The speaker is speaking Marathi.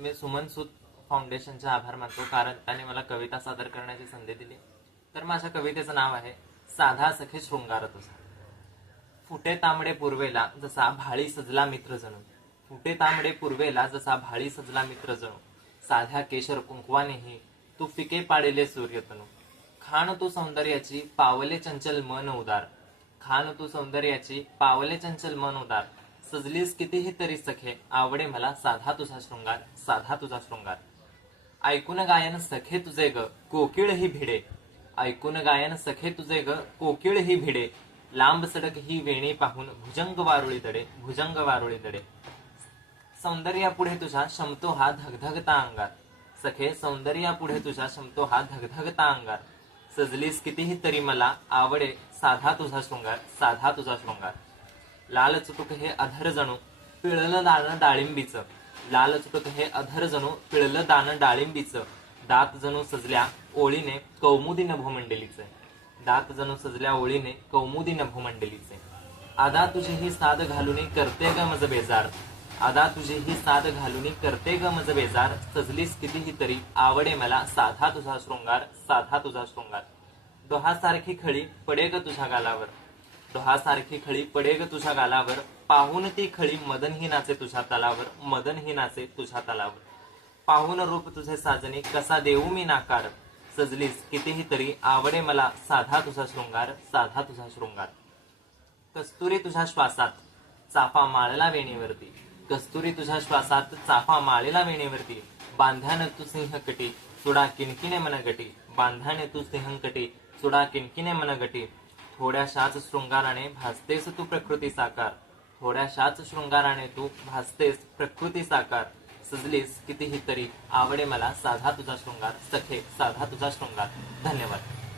मी सुमन सूत फाउंडेशनचे आभार मानतो कारण त्याने मला कविता सादर करण्याची संधी दिली. तर माझ्या कवितेचं नाव आहे साधा सखे शृंगार तुझा. फुटे तांबडे पूर्वेला जसा भाळी सजला मित्र जणू. फुटे तांबडे पूर्वेला जसा भाळी सजला मित्र जणू. साध्या केशर कुंकवानेही तू फिके पाडेले सूर्यतनू. खाण तू सौंदर्याची पावले चंचल मन उदार. खान तू सौंदर्याची पावले चंचल मन उदार. सजलीस कितीही तरी सखे आवडे मला साधा तुझा शृंगार साधा तुझा शृंगार. ऐकून गायन सखे तुझे ग कोकिळ ही भिडे. ऐकून गायन सखे तुझे ग कोकिळ ही भिडे. लांब सडक ही वेणी पाहून भुजंग वारुळी दडे भुजंग वारुळी दडे. सौंदर्यापुढे तुझ्या शमतो हा धगधगता अंगार. सखे सौंदर्यापुढे तुझ्या शमतो हा धगधगता अंगार. सजलीस कितीही तरी मला आवडे साधा तुझा शृंगार साधा तुझा शृंगार. लाल चुटुक हे अधर जणू पिळलं दाणं डाळिंबीचं. लाल चुटुक हे अधर जणू पिळलं दाणं डाळिंबीचं. दात जणू सजल्या ओळीने कौमुदी नभोमंडलीचे. दात जणू सजल्या ओळीने कौमुदी नभोमंडलीचे. आदा तुझे ही साध घालून करते ग मज बेजार. आदा तुझे ही साध घालून करते ग मज बेजार. सजलीस कितीही तरी आवडे मला. साधा तुझा शृंगार साधा तुझा शृंगार. दोहासारखी खळी पडे ग तुझ्या गालावर. डोहासारखी खळी पडेग तुझ्या गालावर. पाहून ती खळी मदनही नाचे तुझ्या तलावर मदनही नाचे तुझ्या तलावर. पाहून रूप तुझे साजने कसा देऊ मी नाकार. सजलीस कितीही तरी आवडे मला साधा तुझा शृंगार साधा तुझा शृंगार. कस्तुरी तुझ्या श्वासात चाफा माळला वेणीवरती. कस्तुरी तुझ्या श्वासात चाफा माळेला वेणीवरती. बांध्यान तू सिंहकटी सुडा किणकिने मनगटी. बांध्याने तू सिंहकटी सुडा किणकिने मनगटी. थोड्याशाच शृंगाराने भासतेस तू प्रकृती साकार. थोड्याशाच शृंगाराने तू भासतेस प्रकृती साकार. सजलीस कितीही तरी आवडे मला साधा तुझा शृंगार सखे साधा तुझा शृंगार. धन्यवाद.